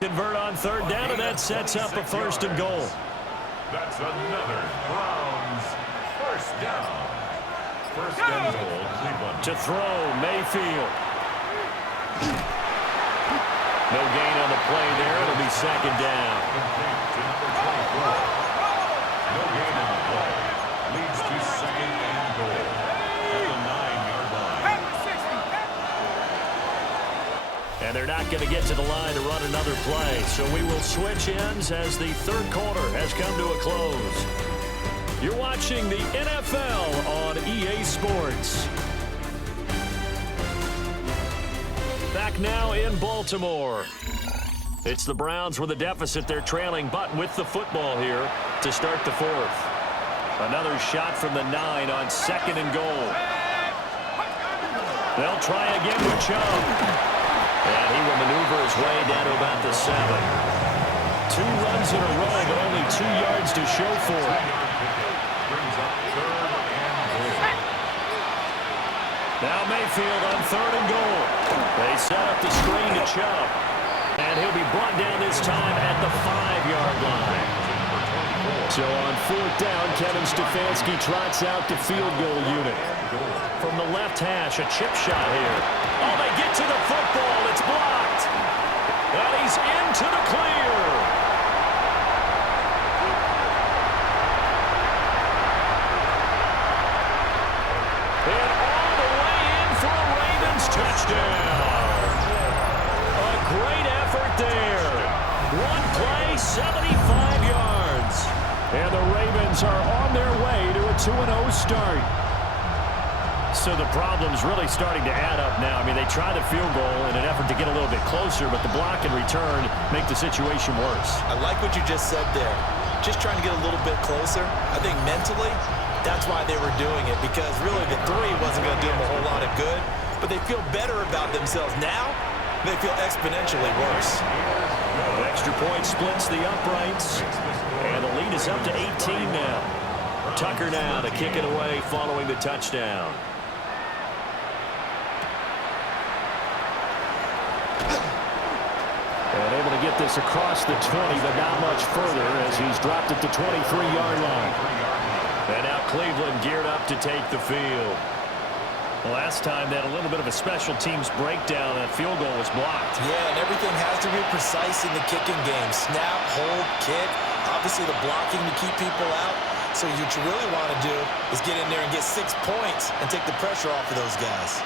Convert on third down, and that sets up a first and goal. That's another Browns first down. First and goal, Cleveland. To throw, Mayfield. No gain on the play there. It'll be second down. No gain on the play. Leads to second and goal at the 9-yard line. And they're not going to get to the line to run another play. So we will switch ends as the third quarter has come to a close. You're watching the NFL on EA Sports. Back now in Baltimore. It's the Browns with a deficit. They're trailing, but with the football here to start the fourth. Another shot from the 9 on second and goal. They'll try again with Chubb. And he will maneuver his way down to about the 7. 2 runs in a row, but only 2 yards to show for it. Now Mayfield on third and goal. They set up the screen to Chubb. And he'll be brought down this time at the 5-yard line. So on fourth down, Kevin Stefanski trots out the field goal unit. From the left hash, a chip shot here. Oh, they get to the football. It's blocked. And he's into the clear. And all the way in for a Ravens touchdown. A great effort there. One play, 75 yards. And the Ravens are on their way to a 2-0 start. So the problem's really starting to add up now. I mean, they tried a field goal in an effort to get a little bit closer, but the block and return make the situation worse. I like what you just said there. Just trying to get a little bit closer. I think mentally, that's why they were doing it, because really the 3 wasn't going to do them a whole lot of good. But they feel better about themselves now. They feel exponentially worse. The extra point splits the uprights, and the lead is up to 18 now. Tucker now to kick it away following the touchdown. And able to get this across the 20, but not much further as he's dropped at the 23-yard line. And now Cleveland geared up to take the field. Last time they had a little bit of a special teams breakdown. That field goal was blocked. Yeah, and everything has to be precise in the kicking game. Snap, hold, kick. Obviously the blocking to keep people out. So what you really want to do is get in there and get 6 points and take the pressure off of those guys.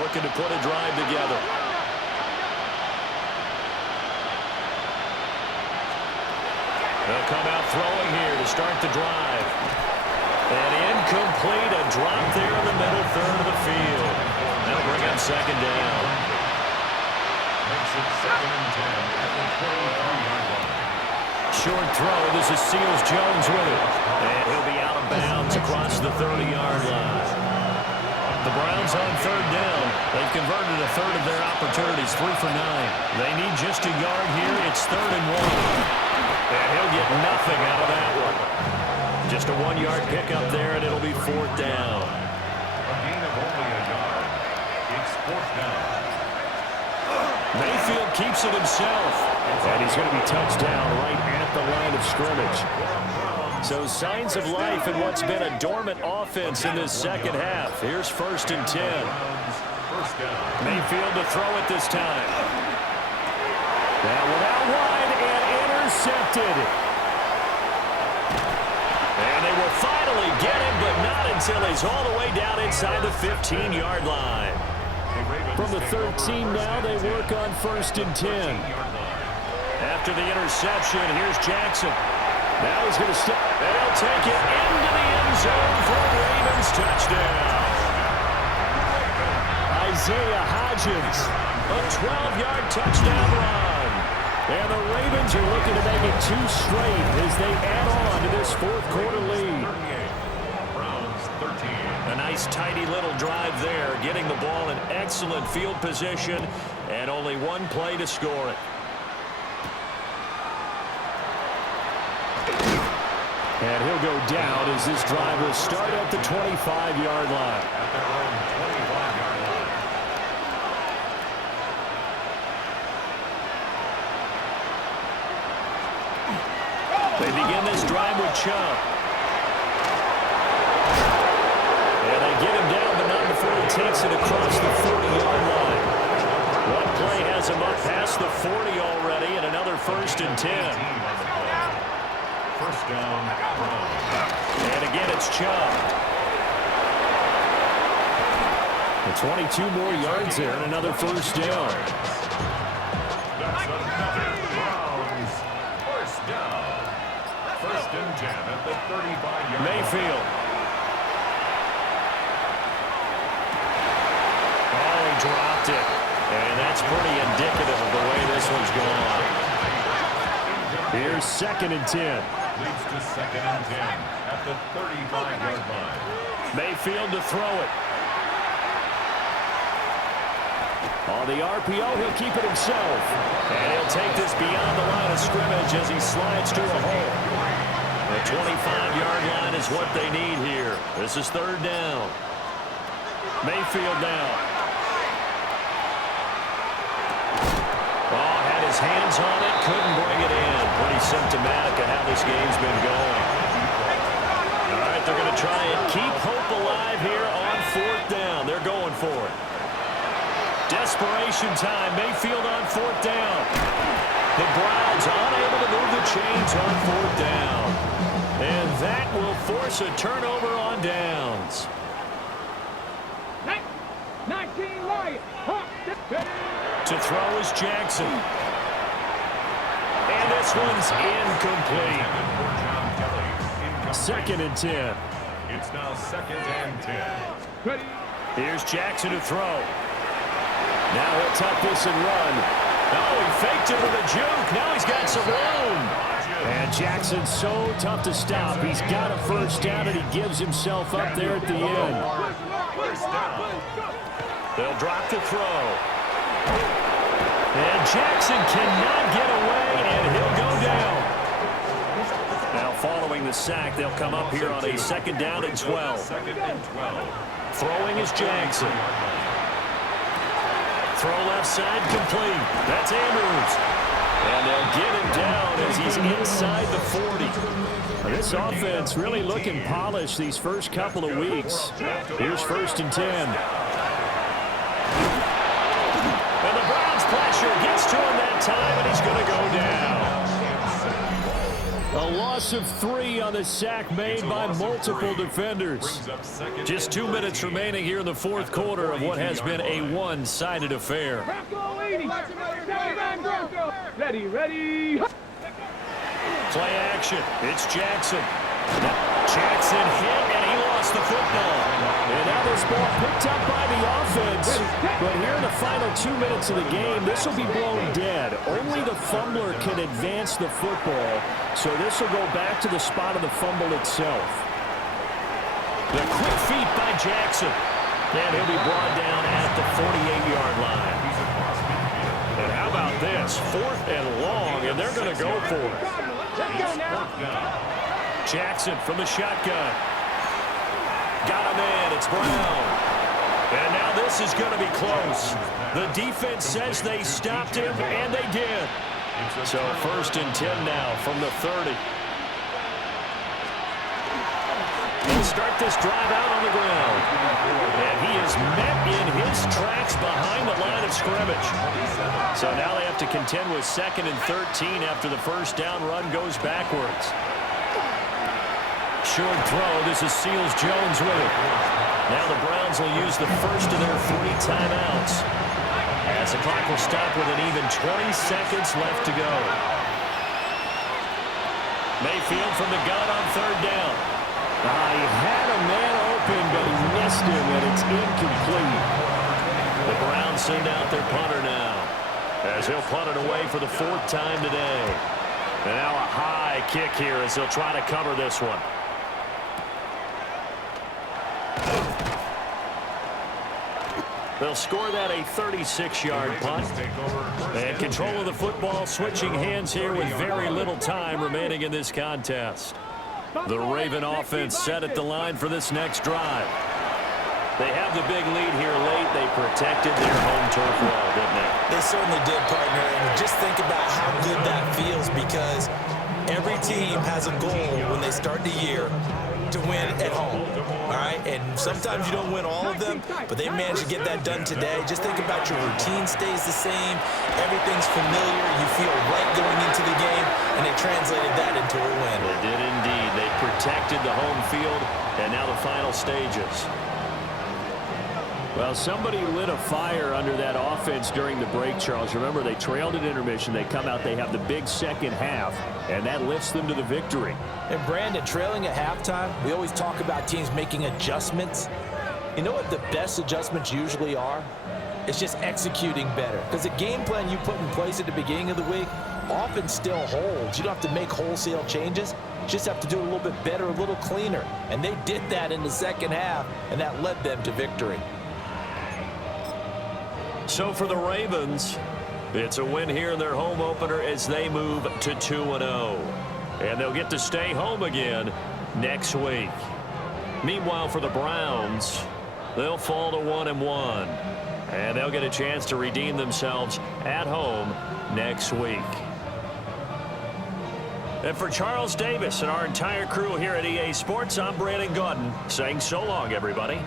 Looking to put a drive together. They'll come out throwing here to start the drive. And incomplete, a drop there in the middle third of the field. That'll bring up second down. Makes it 2nd and 10 at the 23-yard line. Short throw. This is Seals-Jones with it. And he'll be out of bounds across the 30-yard line. The Browns on third down. They've converted a third of their opportunities, 3 for 9. They need just a yard here. It's 3rd and 1. And he'll get nothing out of that one. Just a 1-yard pickup there, and it'll be 4th down. A gain of only a yard. It's 4th down. Mayfield keeps it himself. And he's going to be touched down right at the line of scrimmage. So signs of life in what's been a dormant offense in this second half. Here's 1st and 10. Mayfield to throw it this time. That one out wide and intercepted. And they will finally get him, but not until he's all the way down inside the 15-yard line. From the 13 now, they work on 1st and 10. After the interception, here's Jackson. Now he's going to step, and he'll take it into the end zone for a Ravens touchdown. Isaiah Hodgins, a 12-yard touchdown run. And the Ravens are looking to make it 2 straight as they add on to this 4th quarter lead. A nice tidy little drive there, getting the ball in excellent field position, and only 1 play to score it. And he'll go down as this drive will start at the 25-yard line. At their own 25-yard line. They begin this drive with Chubb. And they get him down, but not before he takes it across the 40-yard line. One play has him up past the 40 already, and another 1st and 10. First down. And again, it's Chubb. 22 more yards there and another 1st down. That's another Browns first down. 1st and 10 at the 35-yard line. Mayfield. Oh, he dropped it. And that's pretty indicative of the way this one's gone. Here's 2nd and 10. Leads to 2nd and 10 at the 35-yard line. Mayfield to throw it. On the RPO, he'll keep it himself. And he'll take this beyond the line of scrimmage as he slides to a hole. The 25-yard line is what they need here. This is 3rd down. Mayfield now. Oh, had his hands on it, couldn't bring it in. Pretty symptomatic of how this game's been going. All right, they're going to try and keep hope alive here on 4th down. They're going for it. Desperation time. Mayfield on 4th down. The Browns unable to move the chains on 4th down. And that will force a turnover on downs. 19 Lions. To throw is Jackson. And this one's incomplete. 2nd and 10. It's now 2nd and 10. Here's Jackson to throw. Now he'll tuck this and run. Oh, he faked it with a juke. Now he's got some room. And Jackson's so tough to stop. He's got a 1st down, and he gives himself up there at the end. They'll drop the throw. And Jackson cannot get away, and he'll go down. Now following the sack, they'll come up here on a 2nd down and 12. 2nd and 12. Throwing is Jackson. Throw left side complete. That's Andrews. And they'll get him down as he's inside the 40. This offense really looking polished these first couple of weeks. Here's 1st and 10. And the Browns pressure gets to him that time, and he's going to go down. A loss of 3 on the sack made by multiple defenders. Just 2 minutes remaining here in the 4th quarter of what has been a one-sided affair. Ready. Play action. It's Jackson. Jackson hit, and he lost the football. And now this ball picked up by the offense. But here in the final 2 minutes of the game, this will be blown dead. Only the fumbler can advance the football. So this will go back to the spot of the fumble itself. The quick feet by Jackson. And he'll be brought down at the 48-yard line. And how about this? 4th and long, and they're going to go for it. Jackson from the shotgun. Got him in. It's Brown. And now this is going to be close. The defense says they stopped him, and they did. So 1st and 10 now from the 30. He'll start this drive out on the ground. And he is met in his tracks behind the line of scrimmage. So now they have to contend with 2nd and 13 after the 1st down run goes backwards. Short throw. This is Seals Jones with it. Now the Browns will use the first of their 3 timeouts, as the clock will stop with an even 20 seconds left to go. Mayfield from the gun on 3rd down. He had a man open, but he missed him, and it's incomplete. The Browns send out their punter now, as he'll punt it away for the 4th time today. And now a high kick here as they'll try to cover this one. They'll score that a 36-yard punt. And control of the football switching hands here with very little time remaining in this contest. The Raven offense set at the line for this next drive. They have the big lead here late. They protected their home turf well, didn't they? They certainly did, partner. And just think about how good that feels, because every team has a goal when they start the year to win at home, all right? And sometimes you don't win all of them, but they managed to get that done today. Just think about your routine stays the same. Everything's familiar. You feel right going into the game, and they translated that into a win. They did indeed. They protected the home field, and now the final stages. Well, somebody lit a fire under that offense during the break, Charles. Remember, they trailed at intermission. They come out, they have the big second half, and that lifts them to the victory. And Brandon, trailing at halftime, we always talk about teams making adjustments. You know what the best adjustments usually are? It's just executing better. Because the game plan you put in place at the beginning of the week often still holds. You don't have to make wholesale changes. You just have to do it a little bit better, a little cleaner. And they did that in the second half, and that led them to victory. So for the Ravens, it's a win here in their home opener as they move to 2-0. And they'll get to stay home again next week. Meanwhile, for the Browns, they'll fall to 1-1. And they'll get a chance to redeem themselves at home next week. And for Charles Davis and our entire crew here at EA Sports, I'm Brandon Gaudin saying so long, everybody.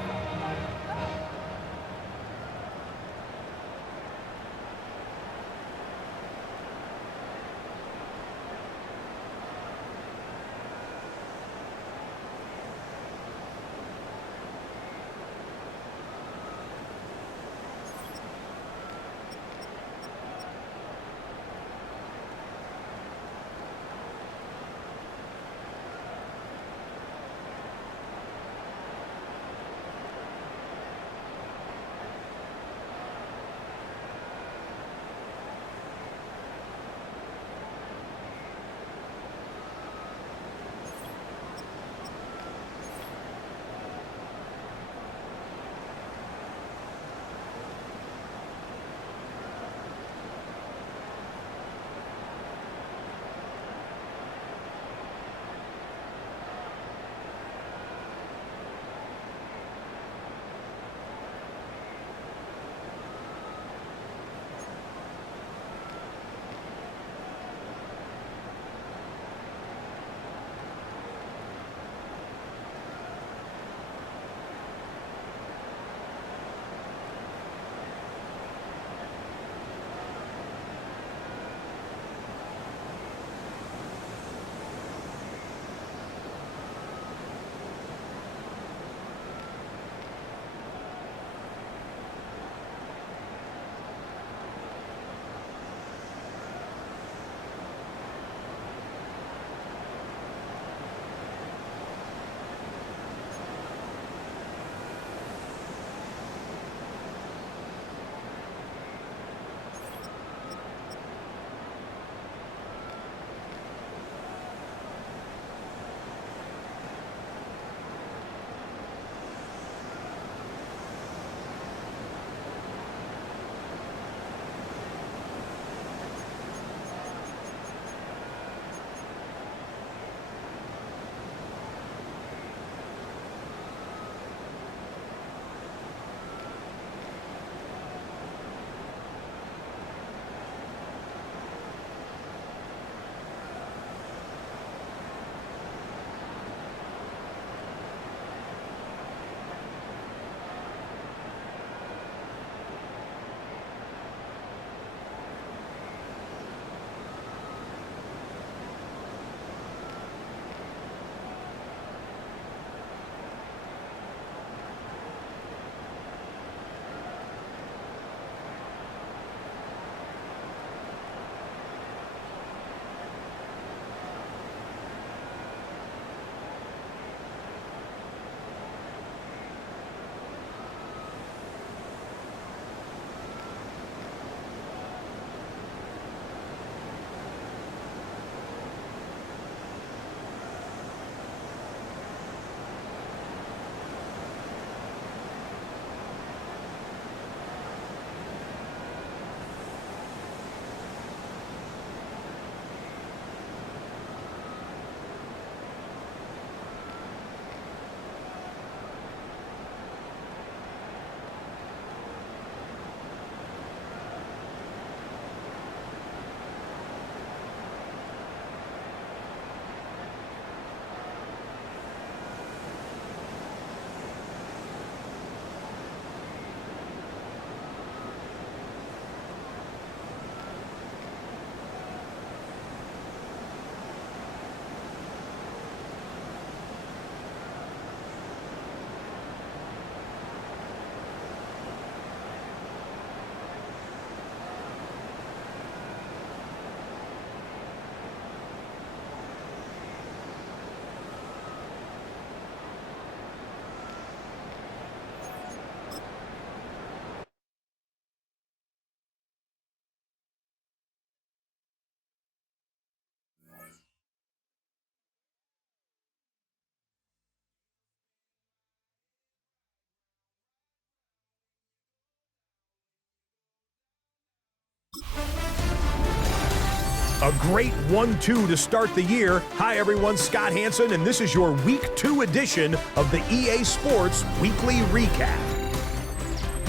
A great 1-2 to start the year. Hi, everyone. Scott Hansen, and this is your Week 2 edition of the EA Sports Weekly Recap.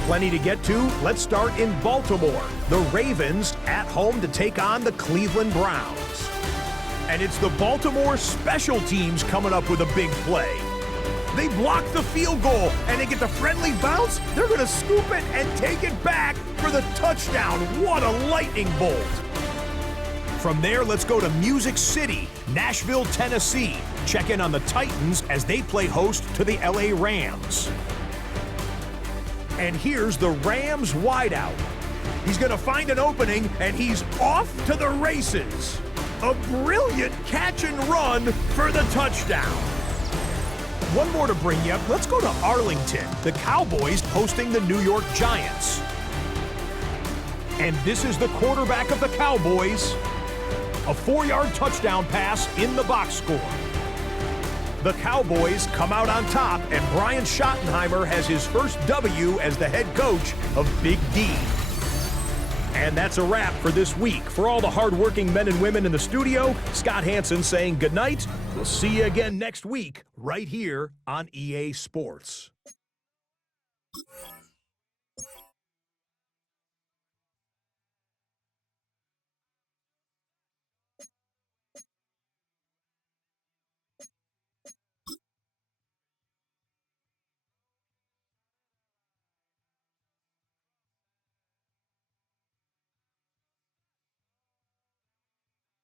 Plenty to get to. Let's start in Baltimore. The Ravens at home to take on the Cleveland Browns. And it's the Baltimore special teams coming up with a big play. They block the field goal, and they get the friendly bounce. They're going to scoop it and take it back for the touchdown. What a lightning bolt. From there, let's go to Music City, Nashville, Tennessee. Check in on the Titans as they play host to the LA Rams. And here's the Rams wideout. He's going to find an opening, and he's off to the races. A brilliant catch and run for the touchdown. One more to bring you up. Let's go to Arlington. The Cowboys hosting the New York Giants. And this is the quarterback of the Cowboys. A 4-yard touchdown pass in the box score. The Cowboys come out on top, and Brian Schottenheimer has his first W as the head coach of Big D. And that's a wrap for this week. For all the hardworking men and women in the studio, Scott Hansen saying goodnight. We'll see you again next week right here on EA Sports.